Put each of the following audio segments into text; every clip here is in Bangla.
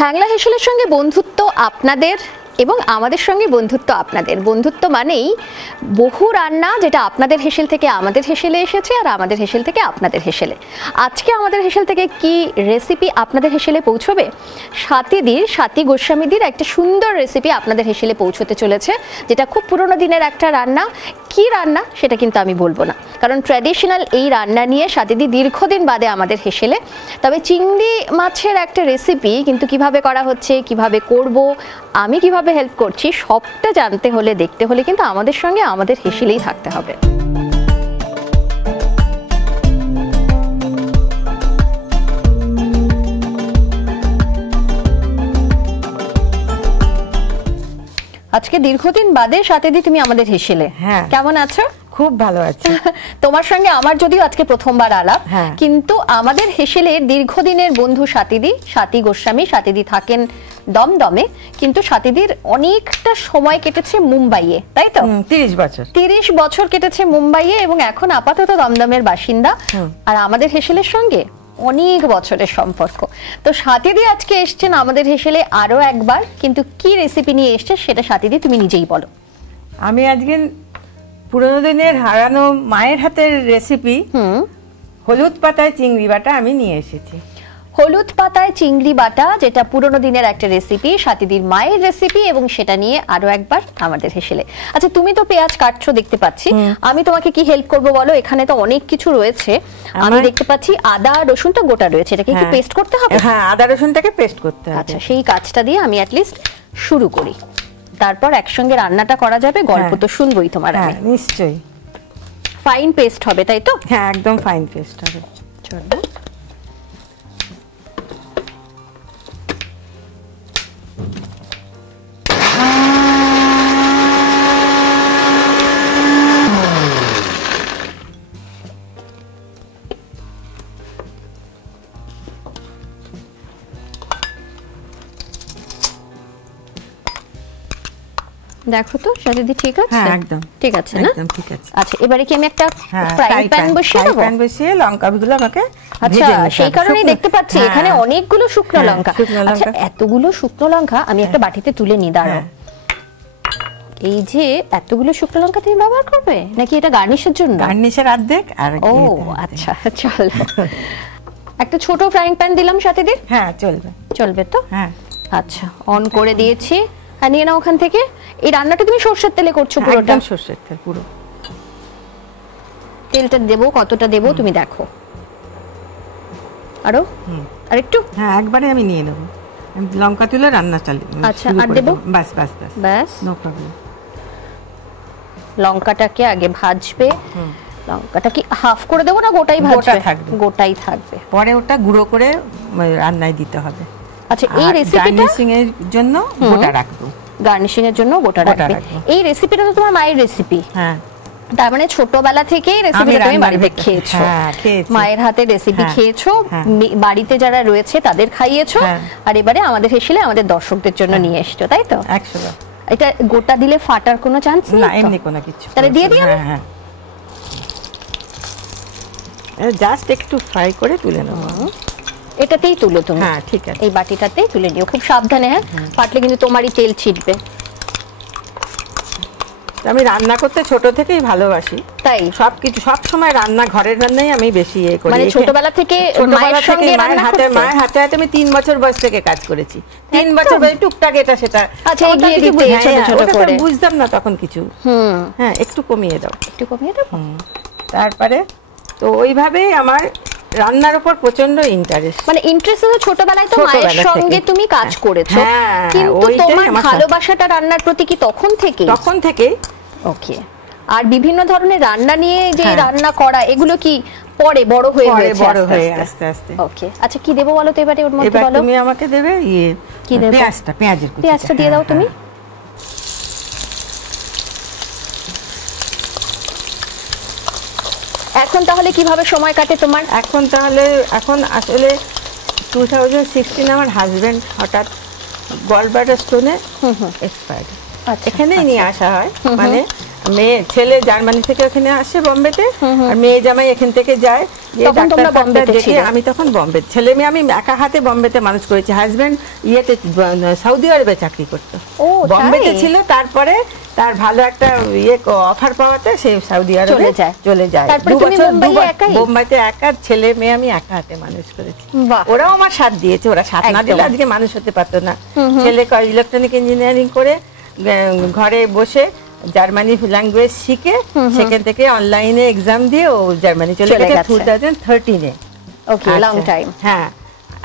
হ্যাংলা হেসেলের সঙ্গে বন্ধুত্ব আপনাদের এবং আমাদের সঙ্গে বন্ধুত্ব আপনাদের। বন্ধুত্ব মানেই বহু রান্না যেটা আপনাদের হেসেল থেকে আমাদের হেসেলে এসেছে আর আমাদের হেসেল থেকে আপনাদের হেসেলে। আজকে আমাদের হেসেল থেকে কি রেসিপি আপনাদের হেসেলে পৌঁছবে? স্বাতী গোস্বামীদির একটা সুন্দর রেসিপি আপনাদের হেসেলে পৌঁছতে চলেছে, যেটা খুব পুরনো দিনের একটা রান্না। কি রান্না সেটা কিন্তু আমি বলবো না, কারণ ট্র্যাডিশনাল এই রান্না নিয়ে স্বাতীদি দীর্ঘদিন বাদে আমাদের হেসেলে। তবে চিংড়ি মাছের একটা রেসিপি কিন্তু কিভাবে করা হচ্ছে, কিভাবে করব, আমি কিভাবে হেল্প করছি, সবটা জানতে হলে দেখতে হলে কিন্তু আমাদের সঙ্গে আমাদের হেসেলেই থাকতে হবে। আজকে দীর্ঘদিন বাদে স্বাতীদি তুমি আমাদের হেসেলে। হ্যাঁ, কেমন আছো? খুব ভালো আছি। তোমার সঙ্গে আমার যদিও আজকে প্রথমবার আলাপ, কিন্তু আমাদের হেসেলের দীর্ঘদিনের বন্ধু স্বাতী গোস্বামী। স্বাতীদি থাকেন দমদমে, কিন্তু স্বাতীদির অনেকটা সময় কেটেছে মুম্বাইয়ে, তাই তো? 30 বছর কেটেছে মুম্বাইয়ে এবং এখন আপাতত দমদমের বাসিন্দা। আর আমাদের হেসেলের সঙ্গে অনেক বছরের সম্পর্ক। তো স্বাতীদি আজকে এসছেন আমাদের হেসেলে আরো একবার, কিন্তু কি রেসিপি নিয়ে এসছে সেটা স্বাতীদি তুমি নিজেই বলো। আমি আজকে পুরনো দিনের হারানো মায়ের হাতের রেসিপি হলুদ পাতায় চিংড়ি বাটা আমি নিয়ে এসেছি। হলুদ পাতায় চিংড়ি বাটা, যেটা পুরনো দিনের একটা রেসিপি, স্বাতীদির মায়ের রেসিপি, এবং সেটা নিয়ে আরো একবার আমাদের হেসেলে। আচ্ছা, তুমি তো পেঁয়াজ কাটছো দেখতে পাচ্ছি, আমি তোমাকে কি হেল্প করবো বলো? এখানে তো অনেক কিছু রয়েছে, আমি দেখতে পাচ্ছি আদা রসুনটা গোটা রয়েছে, এটাকে কি পেস্ট করতে হবে? হ্যাঁ, আদা রসুনটাকে পেস্ট করতে হবে। আচ্ছা, সেই কাজটা দিয়ে আমি অ্যাটলিস্ট শুরু করি, তারপর একসঙ্গে রান্নাটা করা যাবে, গল্প তো শুনবোই তোমার। আমি নিশ্চয়ই ফাইন পেস্ট হবে, তাই তো? হ্যাঁ, একদম ফাইন পেস্ট হবে। চলো, দেখো তো স্বাতীদি ঠিক আছে? হ্যাঁ, একদম ঠিক আছে না? একদম ঠিক আছে। আচ্ছা, এবারে কি আমি একটা ফ্রাই প্যান বসিয়ে দেব? প্যান বসিয়ে লঙ্কাগুলো আমাকে আচ্ছা, সেই কারণেই দেখতে পাচ্ছি এখানে অনেকগুলো শুকনো লঙ্কা। আচ্ছা, এতগুলো শুকনো লঙ্কা আমি একটা বাটিতে তুলে নিই, দাঁড়াও। এই যে এতগুলো শুকনো লঙ্কা তুমি ব্যবহার করবে নাকি এটা গার্নিশের জন্য? গার্নিশের অর্ধেক। আর ও আচ্ছা, চল। একটা ছোট ফ্রাইং প্যান দিলাম স্বাতীদি। হ্যাঁ, চলবে। চলবে তো? হ্যাঁ। আচ্ছা, অন করে দিয়েছি। আর নিয়ে নাও ওখান থেকে। এই রান্নাটা তুমি সরষের তেলে করছো পুরোটা? একদম সরষের তেল পুরো। তেলটা দেবো, কতটা দেবো তুমি দেখো। আরো আরেকটু? হ্যাঁ, একবারে আমি নিয়ে নেব। লঙ্কা তুলে রান্না চালিয়ে। আচ্ছা, আর দেবো? বাস বাস বাস বাস, নো প্রবলেম। লঙ্কাটাকে আগে ভাজবে। লঙ্কাটা কি হাফ করে দেবো না গোটাই ভাজবে? গোটাই থাকবে। পরে ওটা গুঁড়ো করে রান্নায় দিতে হবে। আচ্ছা, এই রেসিপিটা গার্নিশিং এর জন্য গোটা রাখবো। গার্নিশিং এর জন্য গোটা রাখবে। এই রেসিপিটা তো তোমার মায়ের রেসিপি? হ্যাঁ। তার মানে ছোটবেলা থেকেই রেসিপিটা তুমি বাড়িতে খেয়েছো? হ্যাঁ, মায়ের হাতের রেসিপি খেয়েছো, বাড়িতে যারা রয়েছে তাদের খাইয়েছো, আর এবারে আমাদের হেসেলে আমাদের দর্শকদের জন্য নিয়ে এসছো, তাই তো? 100। এটা গোটা দিলে ফাটার কোনো চান্স নেই? না, এমনি কোনো কিছু। তাহলে দিয়ে দিই আমি? হ্যাঁ, জাস্ট একটু ফ্রাই করে তুলে নেব। এটাতেই তুলো তুমি? হ্যাঁ, ঠিক আছে। এই বাটিটাতেই তুলে নিও, খুব সাবধানে। হ্যাঁ, ফাটলে কিন্তু তোমারই তেল ছিটবে। আমি রান্না করতে ছোট থেকেই ভালোবাসি, তাই সবকিছু সব সময় রান্না, ঘরের রান্নাই আমি বেশি করি। মানে ছোটবেলা থেকে মায়ের সঙ্গে রান্না করতে? মায়ের হাতে হাতে আমি 3 বছর বয়স থেকে কাজ করেছি। 3 বছর বয়সে টুকটাক এটা সেটা। আচ্ছা, এগিয়ে দিতে ছোট ছোট করে। বুঝতাম না তখন কিছু। হ্যাঁ, একটু কমিয়ে দাও। একটু কমিয়ে দাও। তারপরে তো ওইভাবেই আমার রান্নার উপর প্রচন্ড ইন্টারেস্ট। মানে ইন্টারেস্ট তো ছোটবেলায় তো মায়ের সঙ্গে তুমি কাজ করেছো, কিন্তু তোমার ভালোবাসাটা রান্নার প্রতি কি তখন থেকে? তখন থেকে। ওকে। আর বিভিন্ন ধরনের রান্না নিয়ে যে রান্না করা, এগুলো কি পরে বড় হয়ে হয়েছে? বড় হয়ে আস্তে আস্তে। ওকে। আচ্ছা, কি দেবো বলো তো এবারে ওর মধ্যে? বলো। তুমি আমাকে দেবে কি দেবো? পেঁয়াজটা দিয়ে দাও তুমি। এখন তাহলে কিভাবে সময় কাটে তোমার? এখন আসলে 2016 আমার হাজবেন্ড হঠাৎ গলব্লাডার স্টোনে এক্সপায়ার্ড। এখানেই নিয়ে আসা হয়, মানে মেয়ে ছেলে জার্মানি থেকে ওখানে আসে বোম্বেতে, আর মেয়ে জামাই এখান থেকে যায়। তখন তোমরা বোম্বেতে ছিলে? আমি তখন বোম্বে, ছেলে মেয়ে আমি একা হাতে বোম্বেতে মানুষ করেছি। হাজবেন্ড ইয়েতে সৌদি আরবে চাকরি করতো, বোম্বেতে ছিল। তারপরে তার ভালো একটা অফার পাওয়াতে সে সৌদি আরবে চলে যায়। 2 বছর বোম্বেতে একা, ছেলে মেয়ে আমি একা হাতে মানুষ করেছি। ওরাও আমার সাথ দিয়েছে, ওরা সাথ না দিলে আজকে মানুষ হতে পারতো না। ছেলে ইলেকট্রনিক ইঞ্জিনিয়ারিং করে ঘরে বসে জার্মানি ল্যাঙ্গুয়েজ শিখে সেখান থেকে অনলাইনে এক্সাম দিয়ে ও জার্মানি চলে গেছে 2013-এ। ওকে, লং টাইম। হ্যাঁ,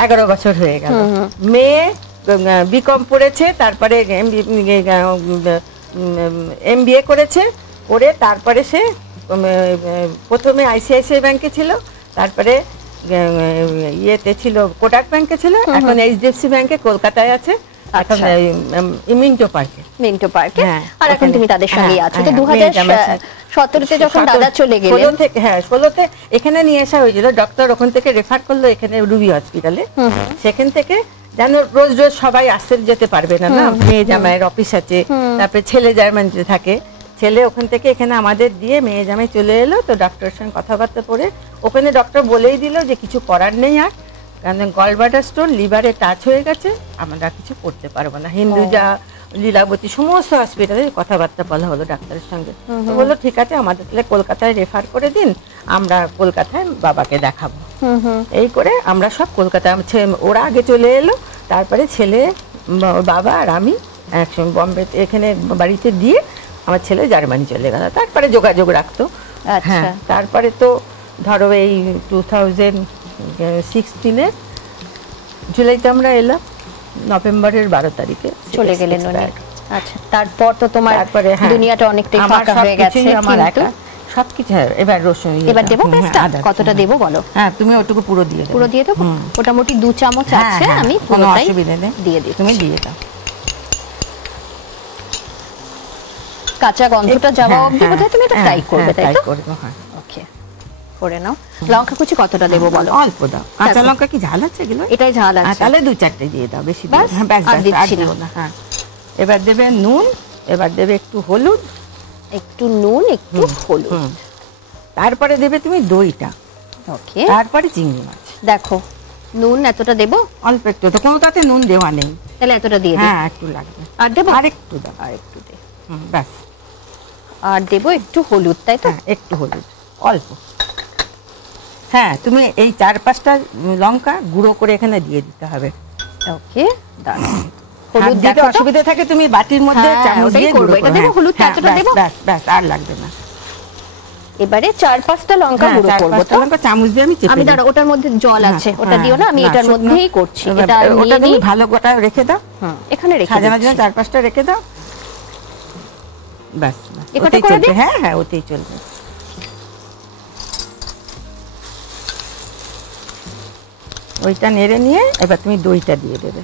11 বছর হয়ে গেল। মেয়ে বিকম পড়েছে, তারপরে এমবিএ করেছে, করে তারপরে সে প্রথমে আইসিআইসিআই ব্যাংকে ছিল, তারপরে ইয়েতে ছিল কোটাক ব্যাংকে ছিল, এখন এইচডিএফসি ব্যাংকে কলকাতায় আছে, মিন্টো পার্কে। আর এখন তুমি তাদের সঙ্গেই আছো। তো 2017-তে যখন দাদা চলে গেলেন, 16তে এখানে নিয়ে আসা হয়েছিল, ডক্টর ওখান থেকে রেফার করলো এখানে রুবি হসপিটালে। সেখান থেকে জানো রোজ রোজ সবাই আসতে যেতে পারবে না, না মেয়ে জামাইয়ের অফিস আছে, তারপরে ছেলে জার্মানিতে থাকে, ছেলে ওখান থেকে এখানে আমাদের দিয়ে মেয়ে জামাই চলে এলো। তো ডক্টরের সঙ্গে কথাবার্তা পরে ওখানে ডক্টর বলেই দিল যে কিছু করার নেই আর, কারণ গলব্লাডার স্টোন লিভারে টাচ হয়ে গেছে, আমরা কিছু করতে পারবো না। হিন্দুজা, লীলাবতী সমস্ত হসপিটালে কথাবার্তা বলা হলো ডাক্তারের সঙ্গে। তো বললো ঠিক আছে, আমাদের তাহলে কলকাতায় রেফার করে দিন, আমরা কলকাতায় বাবাকে দেখাবো। এই করে আমরা সব কলকাতায়, ওরা আগে চলে এলো, তারপরে ছেলে, বাবা আর আমি একসঙ্গে বম্বেতে এখানে বাড়িতে দিয়ে আমার ছেলে জার্মানি চলে গেল। তারপরে যোগাযোগ রাখতো। হ্যাঁ, তারপরে তো ধরো এই 2016-এ জুলাইতে আমরা এলাম, নভেম্বরের 12 তারিখে চলে গেলেন উনি। আচ্ছা, তারপর তো তোমার দুনিয়াটা অনেকটাই ফাঁকা হয়ে গেছে। কিন্তু সবকিছু এবার রসুন, এবার দেবো পেস্টটা, কতটা দেবো বলো? হ্যাঁ, তুমি ওটুকু পুরো দিয়ে দাও। পুরো দিয়ে দেবো, মোটামুটি 2 চামচ আছে, আমি পুরোটাই দিয়ে দিই। তুমি দিয়ে দাও। কাঁচা গন্ধটা যাওয়া অবধি বোধহয় তুমি এটা ফ্রাই করবে, তাই তো? ওকে, করে নাও। লঙ্কা কুচি কতটা দেবো বলো? অল্প দাও। কাঁচা লঙ্কা কি ঝাল আছে এগুলো? এটাই ঝাল আছে। তাহলে 2-4টে দিয়ে দাও, বেশি দিও না। ব্যাস, আর দিচ্ছি না। হ্যাঁ, এবার দেবে নুন, এবার দেবে একটু হলুদ, একটু নুন, একটু হলুদ, তারপরে দেবে তুমি দইটা। ওকে, তারপরে চিংড়ি মাছ। দেখো নুন এতটা দেবো? অল্প একটু, তো কোনোটাতে নুন দেওয়া নেই, তাহলে এতটা দিয়ে দিই। হ্যাঁ, একটু লাগবে। আর দেবো? আর একটু দাও, আর একটু দে। ব্যাস। আর দেবো একটু হলুদ, তাই তো? একটু হলুদ, অল্প। হ্যাঁ, তুমি এই 4-5টা লঙ্কা গুঁড়ো করে এখানে দিয়ে দিতে হবে। ওকে, দাঁড়াও। হলুদ দিতে অসুবিধা থাকে, তুমি বাটির মধ্যে চামচ দিয়ে গুঁড়ো করে দেবো। হলুদটা এতটা দেবো? ব্যাস ব্যাস, আর লাগবে না। এবারে 4-5টা লঙ্কা গুঁড়ো করব। তো লঙ্কা চামচ দিয়ে আমি দাঁড়া, ওটার মধ্যে জল আছে, ওটা দিও না, আমি এটার মধ্যেই করছি। এটা ওটা তুমি ভালো গোটা রেখে দাও। এখানে রেখে দাও, সাজানোর জন্য 4-5টা রেখে দাও। ব্যাস, এটা করে দে। হ্যাঁ হ্যাঁ, ওতেই চলবে। ওইটা নেড়ে নিয়ে এবার তুমি দইটা দিয়ে দেবে।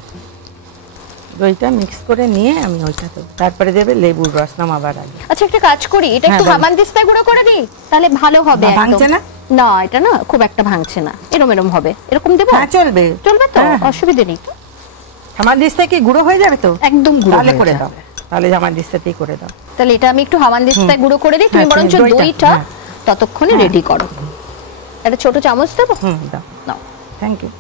দইটা মিক্স করে নিয়ে আমি ওইটা দেবো, তারপরে দেবে লেবুর রস নামাবার আগে। আচ্ছা, একটা কাজ করি, এটা একটু হামানদিস্তায় গুঁড়ো করে দিই, তাহলে ভালো হবে। ভাঙছে না? না, এটা না খুব একটা ভাঙছে না, এরকম এরকম হবে। এরকম দেবো? হ্যাঁ, চলবে। চলবে তো, অসুবিধা নেই। হামানদিস্তায় কি গুঁড়ো হয়ে যাবে তো? একদম গুঁড়ো করে দাও, তাহলে হামানদিস্তাতেই করে দাও। তাহলে এটা আমি একটু হামানদিস্তায় গুঁড়ো করে দিই, তুমি বরঞ্চ দইটা ততক্ষণে রেডি করো। একটা ছোট চামচ দেবো? দাও। নাও, থ্যাংক ইউ।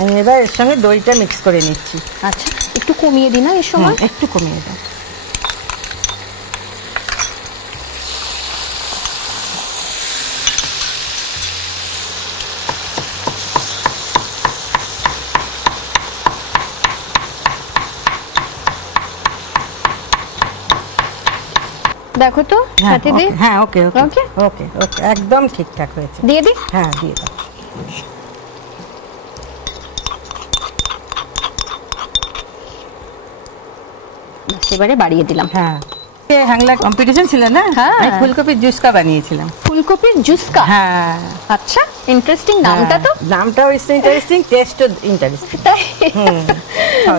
আমি এবার এর সঙ্গে দইটা মিক্স করে নিচ্ছি। আচ্ছা, একটু কমিয়ে দিই না এর সময়? একটু কমিয়ে দাও। দেখো তো সাথে দিই। হ্যাঁ, ওকে ওকে ওকে ওকে ওকে, একদম ঠিকঠাক হয়েছে। দিয়ে দিই? হ্যাঁ, দিয়ে দাও। এবারে বাড়িয়ে দিলাম। হ্যাঁ, হ্যাংলা কম্পিটিশন ছিল না? আমি ফুলকপির জুসকা বানিয়েছিলাম। ফুলকপির জুসকা? হ্যাঁ। আচ্ছা, ইন্টারেস্টিং নামটা তো। নামটাও ইন্টারেস্টিং, টেস্টও ইন্টারেস্টিং।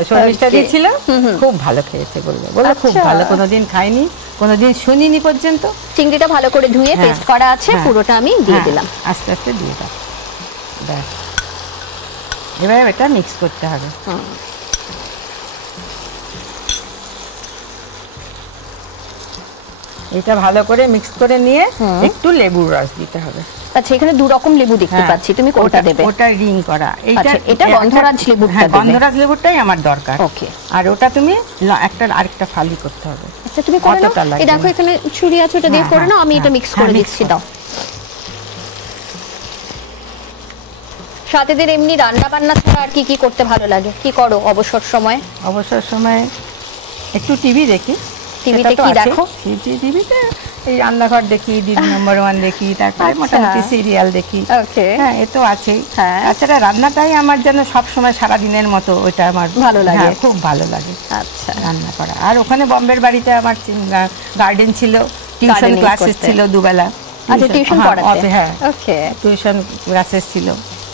সরিষা দিয়েছিল, খুব ভালো খেয়েছে বললো খুব ভালো, কোনোদিন খাইনি, কোনোদিন শুনিনি পর্যন্ত। চিংড়িটা ভালো করে ধুয়ে পেস্ট করা আছে, পুরোটা আমি দিয়ে দিলাম। আস্তে আস্তে দিয়ে দাও। ব্যাস, এবার এটা মিক্স করতে হবে। এটা ভালো করে মিক্স করে নিয়ে একটু লেবুর রস দিতে হবে। আচ্ছা, এখানে দু রকম লেবু দেখতে পাচ্ছি, তুমি কোনটা দেবে? ওটা রিং করা, এটা গন্ধরাজ লেবুটা দেবে। গন্ধরাজ লেবুটাই আমার দরকার। ওকে। আর ওটা তুমি আরেকটা ফালি করতে হবে। আচ্ছা, তুমি করে নাও। এই দেখো এখানে ছুরি আছে, ওটা দিয়ে করে নাও, আমি এটা মিক্স করে দিচ্ছি। দাও। সাথীদের এমনি রান্না বান্না ছাড়া আর কি কি করতে ভালো লাগে? কি করো অবসর সময়? অবসর সময় একটু টিভি দেখি। টিভিতে কি দেখো? টিভিতে এই রান্নাঘর দেখি, দিদি নম্বর 1 দেখি, তারপরে মোটামুটি সিরিয়াল দেখি। ওকে। হ্যাঁ, এ তো আছেই। তাছাড়া রান্নাটাই আমার যেন সবসময় সারাদিনের মতো ওইটা আমার ভালো লাগে, খুব ভালো লাগে। আচ্ছা, রান্না করা। আর ওখানে বম্বের বাড়িতে আমার গার্ডেন ছিল, টিউশন ক্লাসেস ছিল দুবেলা। আচ্ছা, টিউশন পড়াতে? হ্যাঁ, ওকে। টিউশন ক্লাসেস ছিল।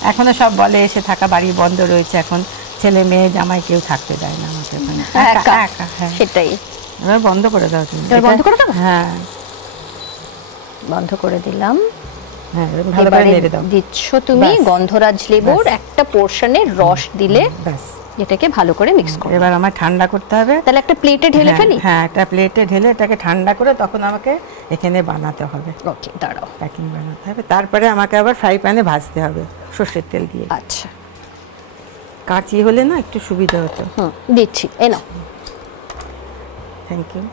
এখনো সব বলে এসে থাকা বাড়ি বন্ধ রয়েছে, এখন ছেলে মেয়ে জামাই কেউ থাকতে দেয় না আমাকে ওখানে, একা একা। হ্যাঁ, সেটাই। এবার বন্ধ করে দাও তুমি। বন্ধ করে দাও? হ্যাঁ, বন্ধ করে দিলাম। হ্যাঁ, ভালো করে নেড়ে দাও। দিচ্ছ তুমি গন্ধরাজ লেবুর একটা পোরশনের রস দিলে, ব্যাস, এটাকে ভালো করে মিক্স করো। এবার আমার ঠান্ডা করতে হবে। তাহলে একটা প্লেটে ঢেলে ফেলি? হ্যাঁ, একটা প্লেটে ঢেলে এটাকে ঠান্ডা করে তখন আমাকে এখানে বানাতে হবে। ওকে, দাঁড়াও। প্যাকিং বানাতে হবে, তারপরে আমাকে আবার ফ্রাই প্যানে ভাজতে হবে সরষের তেল দিয়ে। আচ্ছা, কাঁচি হলে না একটু সুবিধা হতো। দিচ্ছি, এই নাও। Thank you.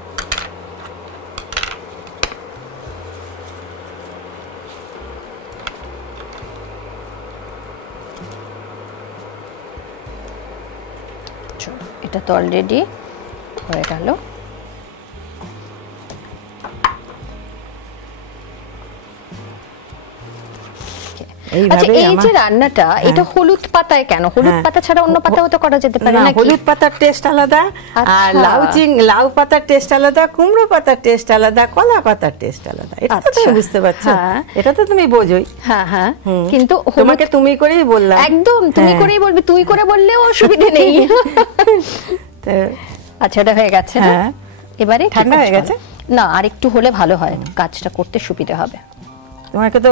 এটা তো অলরেডি হয়ে গেল। আচ্ছা, এই যে রান্নাটা, এটা হলুদ পাতায় কেন? হলুদ পাতা ছাড়া অন্য পাতাও তো করা যেতে পারে নাকি? হলুদ পাতার টেস্ট আলাদা, আর লাউ পাতার টেস্ট আলাদা, কুমড়ো পাতার টেস্ট আলাদা, কলা পাতার টেস্ট আলাদা। এটা তো তুমি বুঝতে পারছো, এটা তো তুমি বোঝোই। হ্যাঁ হ্যাঁ, কিন্তু তোমাকে তুমি করেই বললাম। একদম তুমি করেই বলবে, তুই করে বললেও অসুবিধা নেই। আচ্ছা, এটা হয়ে গেছে। হ্যাঁ, এবারে ঠান্ডা হয়ে গেছে না? আর একটু হলে ভালো হয়, কাজটা করতে সুবিধা হবে। তোমাকে তো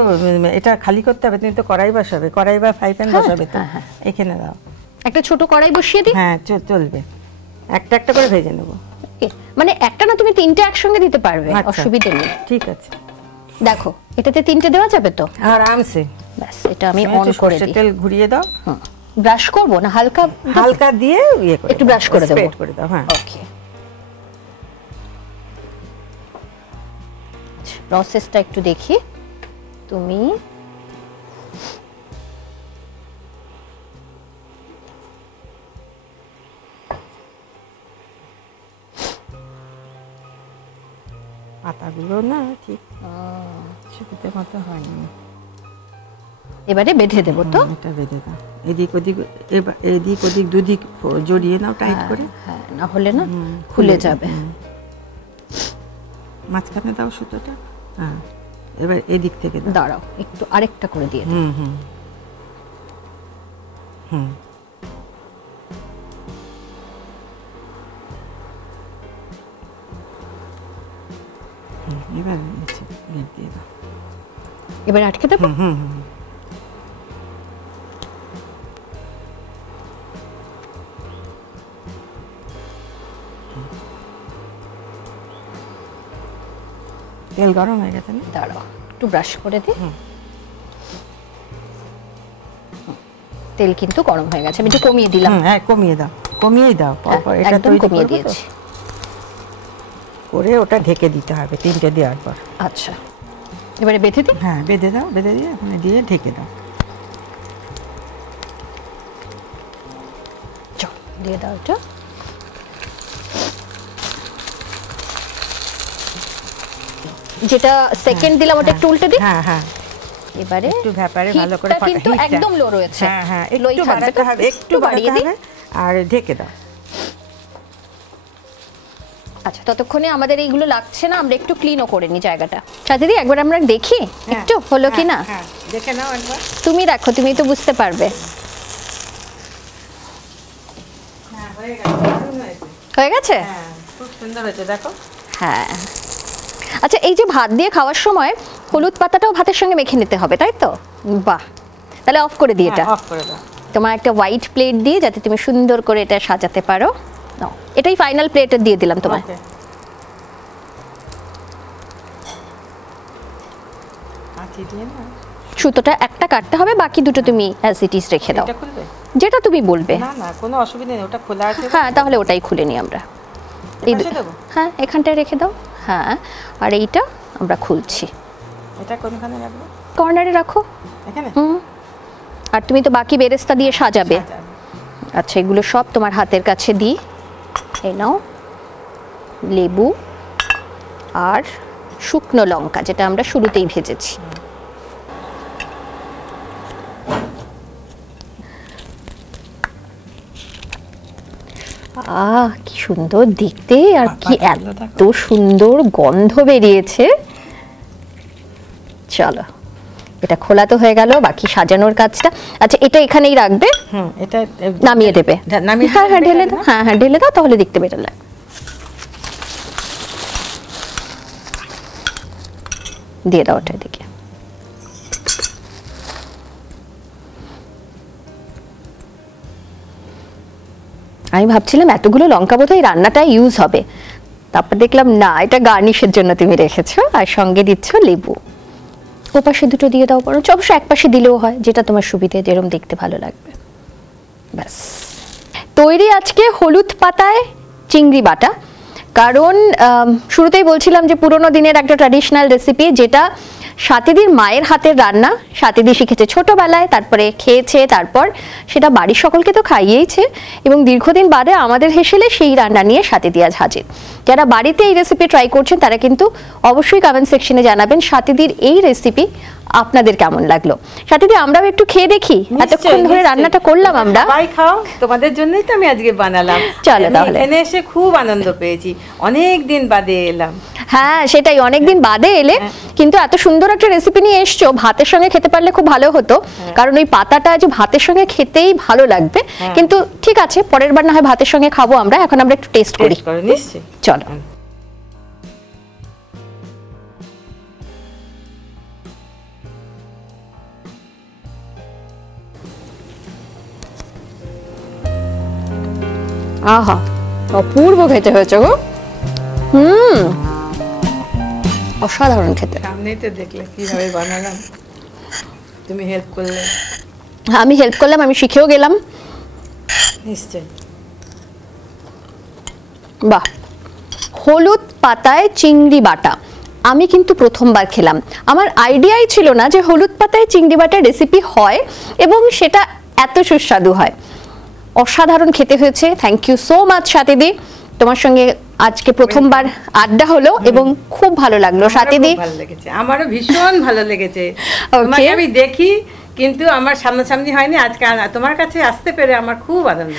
এটা খালি করতে হবে, তুমি তো কড়াই বসাবে, কড়াই বা ফ্রাই প্যান বসাবে তো। এখানে দাও, একটা ছোট কড়াই বসিয়ে দিই। হ্যাঁ, চলবে। একটা একটা করে ভেজে নেব। মানে একটা না, তুমি তিনটে একসঙ্গে দিতে পারবে, অসুবিধা নেই। ঠিক আছে, দেখো এটাতে তিনটে দেওয়া যাবে তো আরামসে। ব্যাস, এটা আমি অন করে দিই। তেল ঘুরিয়ে দাও। ব্রাশ করব না? হালকা হালকা দিয়ে ইয়ে করে একটু ব্রাশ করে দেব। স্প্রেড করে দাও। হ্যাঁ, ওকে। প্রসেসটা একটু দেখি। তুমি পাতাগুলো না ঠিক সুবিধে মতো হয়নি। এবারে বেঁধে দেবো তো? এটা বেঁধে দাও, এদিক ওদিক দুদিক জড়িয়ে নাও টাইট করে। হ্যাঁ, না হলে না খুলে যাবে। মাঝখানে দাও সুতোটা। হ্যাঁ, এবার এদিক থেকে দাঁড়াও, একটু আরেকটা করে দিয়ে দিই। এবার আটকে দেবো। তেল গরম হয়ে গেছে না? দাঁড়াও, একটু ব্রাশ করে দিই। তেল কিন্তু গরম হয়ে গেছে, আমি একটু কমিয়ে দিলাম। হ্যাঁ, কমিয়ে দাও, কমিয়েই দাও। এটা একদম কমিয়ে দিয়েছি। করে ওটা ঢেকে দিতে হবে 3টে দেওয়ার পর। আচ্ছা, এবারে বেঁধে দিই। হ্যাঁ, বেঁধে দাও, বেঁধে দিয়ে ওখানে দিয়ে ঢেকে দাও। দিয়ে দাও এটা। যেটা সেকেন্ড দিলাম ওটা একটু উল্টে দিই। হ্যাঁ হ্যাঁ, এবারে একটু ভ্যাপারে ভালো করে কিন্তু একদম লো রয়েছে। হ্যাঁ হ্যাঁ, একটু বাড়াতে হবে, একটু বাড়িয়ে দিই আর ঢেকে দাও। আচ্ছা, ততক্ষণে আমাদের এইগুলো লাগছে না, আমরা একটু ক্লিনও করে নিই জায়গাটা। সাথী একবার আমরা দেখি একটু হলো কি না। হ্যাঁ, দেখে নাও একবার। তুমি দেখো, তুমি তো বুঝতে পারবে। হ্যাঁ, হয়ে গেছে, দারুণ হয়েছে। হয়ে গেছে? হ্যাঁ, খুব সুন্দর হয়েছে, দেখো। হ্যাঁ। আচ্ছা, এই যে ভাত দিয়ে খাওয়ার সময় হলুদ পাতাটাও ভাতের সঙ্গে মেখে নিতে হবে, তাই তো? বাহ, তাহলে অফ করে দিই এটা। অফ করে দাও। তোমার একটা হোয়াইট প্লেট দিয়ে যাতে তুমি সুন্দর করে এটা সাজাতে পারো। নাও, এটাই ফাইনাল প্লেটে দিয়ে দিলাম তোমায়। কাঁচি দিয়ে না সুতোটা একটা কাটতে হবে, বাকি দুটো তুমি অ্যাজ ইট ইজ রেখে দাও, এটা খুলবে? যেটা তুমি বলবে। না না কোনো অসুবিধা নেই, ওটা খোলা আছে। হ্যাঁ তাহলে ওটাই খুলে নিই আমরা। এই হ্যাঁ এখানটায় রেখে দাও। হ্যাঁ আর এইটা আমরা খুলছি। এটা কোনখানে রাখবো? কর্নারে রাখো এখানে। আর তুমি তো বাকি বেরেস্তা দিয়ে সাজাবে। আচ্ছা এগুলো সব তোমার হাতের কাছে দিই। এই নাও লেবু আর শুকনো লঙ্কা, যেটা আমরা শুরুতেই ভেজেছি। কি সুন্দর দেখতে, আর কি এত সুন্দর গন্ধ বেরিয়েছে। চলো এটা খোলা তো হয়ে গেল, বাকি সাজানোর কাজটা। আচ্ছা এটা এখানেই রাখবে, এটা নামিয়ে দেবে। হ্যাঁ হ্যাঁ ঢেলে দাও, হ্যাঁ হ্যাঁ ঢেলে দাও, তাহলে দেখতে বেটার লাগে। দিয়ে দাও ওটা এদিকে। আমি ভাবছিলাম এতগুলো লঙ্কা বোধহয় রান্নাটা ইউজ হবে, তারপর দেখলাম না, এটা গার্নিশের জন্য তুমি রেখেছো, আর সঙ্গে দিচ্ছ লেবু। ওপাশে দুটো দিয়ে দাও, বরঞ্চ অবশ্য এক পাশে দিলেও হয়, যেটা তোমার সুবিধে, যেরকম দেখতে ভালো লাগবে। ব্যাস তৈরি আজকে হলুদ পাতায় চিংড়ি বাটা। কারণ শুরুতেই বলছিলাম যে পুরোনো দিনের একটা ট্র্যাডিশনাল রেসিপি, যেটা সাথীদির মায়ের হাতের রান্না। সাথীদি শিখেছে ছোটবেলায়, তারপরে খেয়েছে, তারপর সেটা বাড়ির সকলকে তো খাইয়েইছে, এবং দীর্ঘদিন বাদে আমাদের হেসেলে সেই রান্না নিয়ে সাথীদি আজ হাজির। যারা বাড়িতে এই রেসিপি ট্রাই করছেন তারা কিন্তু অবশ্যই কমেন্ট সেকশনে জানাবেন সাথীদির এই রেসিপি আপনাদের কেমন লাগলো। সাথীদি আমরাও একটু খেয়ে দেখি, এতক্ষণ ধরে রান্নাটা করলাম আমরা। সবাই খাও, তোমাদের জন্যই তো আমি আজকে বানালাম। চলো তাহলে। এখানে এসে খুব আনন্দ পেয়েছি, অনেক দিন বাদে এলাম। হ্যাঁ সেটাই, অনেকদিন বাদে এলে, কিন্তু এত সুন্দর একটা রেসিপি নিয়ে এসছো, ভাতের সঙ্গে খেতে পারলে খুব ভালো হতো। কারণ ওই পাতাটা যে ভাতের সঙ্গে খেতেই ভালো লাগবে। কিন্তু ঠিক আছে, পরের বার না হয় ভাতের সঙ্গে খাবো আমরা, এখন আমরা একটু টেস্ট করি। নিশ্চয়ই, চলো। আহা অপূর্ব খেতে হয়েছে গো। অসাধারণ খেতে। সামনেই তো দেখলে কিভাবে বানালাম, তুমি হেল্প করলে। আমি হেল্প করলাম, আমি শিখেও গেলাম। নিশ্চয়। বাহ, হলুদ পাতায় চিংড়ি বাটা আমি কিন্তু প্রথমবার খেলাম। আমার আইডিয়াই ছিল না যে হলুদ পাতায় চিংড়ি বাটার রেসিপি হয় এবং সেটা এত সুস্বাদু হয়। অসাধারণ খেতে হয়েছে। থ্যাংক ইউ সো মাচ সাথীদি, তোমার সঙ্গে আজকে প্রথমবার আড্ডা হলো এবং খুব ভালো লাগলো সাথীদি। ভালো লেগেছে, আমারও ভীষণ ভালো লেগেছে। তোমাকে আমি দেখি কিন্তু আমার সামনাসামনি হয়নি, আজকে তোমার কাছে আসতে পেরে আমার খুব আনন্দ।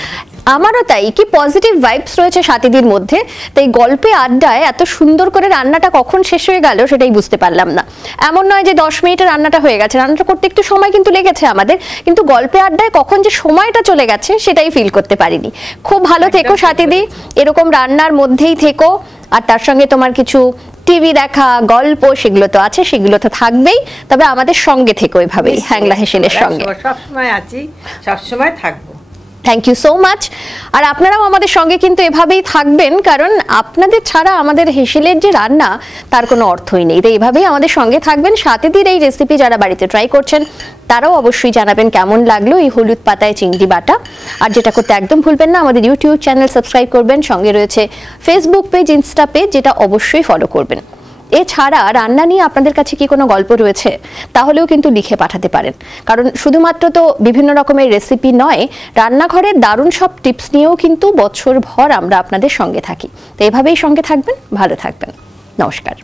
আমারও তাই, কি পজিটিভ ভাইবস রয়েছে সাথীদির মধ্যে। তাই গল্পে আড্ডায় এত সুন্দর করে রান্নাটা কখন শেষ হয়ে গেল সেটাই বুঝতে পারলাম না। এমন নয় যে 10 মিনিটে রান্নাটা হয়ে গেছে, রান্নাটা করতে একটু সময় কিন্তু লেগেছে আমাদের, কিন্তু গল্পে আড্ডায় কখন যে সময়টা চলে গেছে সেটাই ফিল করতে পারিনি। খুব ভালো থেকো সাথীদি, এরকম রান্নার মধ্যেই থেকো, আর তার সঙ্গে তোমার কিছু টিভি দেখা, গল্প, সেগুলো তো আছে, সেগুলো তো থাকবেই। তবে আমাদের সঙ্গে থেকো এভাবেই, হ্যাংলা হেসেলের সঙ্গে। সবসময় আছি, সবসময় থাকবো। Thank you so much. আর আপনারাও আমাদের সঙ্গে কিন্তু এভাবেই থাকবেন, কারণ আপনাদের ছাড়া আমাদের হেসেলের যে রান্না তার কোনো অর্থই নেই। তাই এভাবেই আমাদের সঙ্গে থাকবেন। সাথীদির এই রেসিপি যারা বাড়িতে ট্রাই করছেন তারাও অবশ্যই জানাবেন কেমন লাগলো এই হলুদ পাতায় চিংড়ি বাটা। আর যেটা করতে একদম ভুলবেন না, আমাদের ইউটিউব চ্যানেল সাবস্ক্রাইব করবেন, সঙ্গে রয়েছে ফেসবুক পেজ, ইনস্টা পেজ, যেটা অবশ্যই ফলো করবেন। এছাড়া রান্না নিয়ে আপনাদের কাছে কি কোনো গল্প রয়েছে তাহলেও কিন্তু লিখে পাঠাতে পারেন, কারণ শুধুমাত্র তো বিভিন্ন রকমের রেসিপি নয়, রান্নাঘরের দারুণ সব টিপস নিয়েও কিন্তু বছরভর আমরা আপনাদের সঙ্গে থাকি। তো এভাবেই সঙ্গে থাকবেন, ভালো থাকবেন। নমস্কার।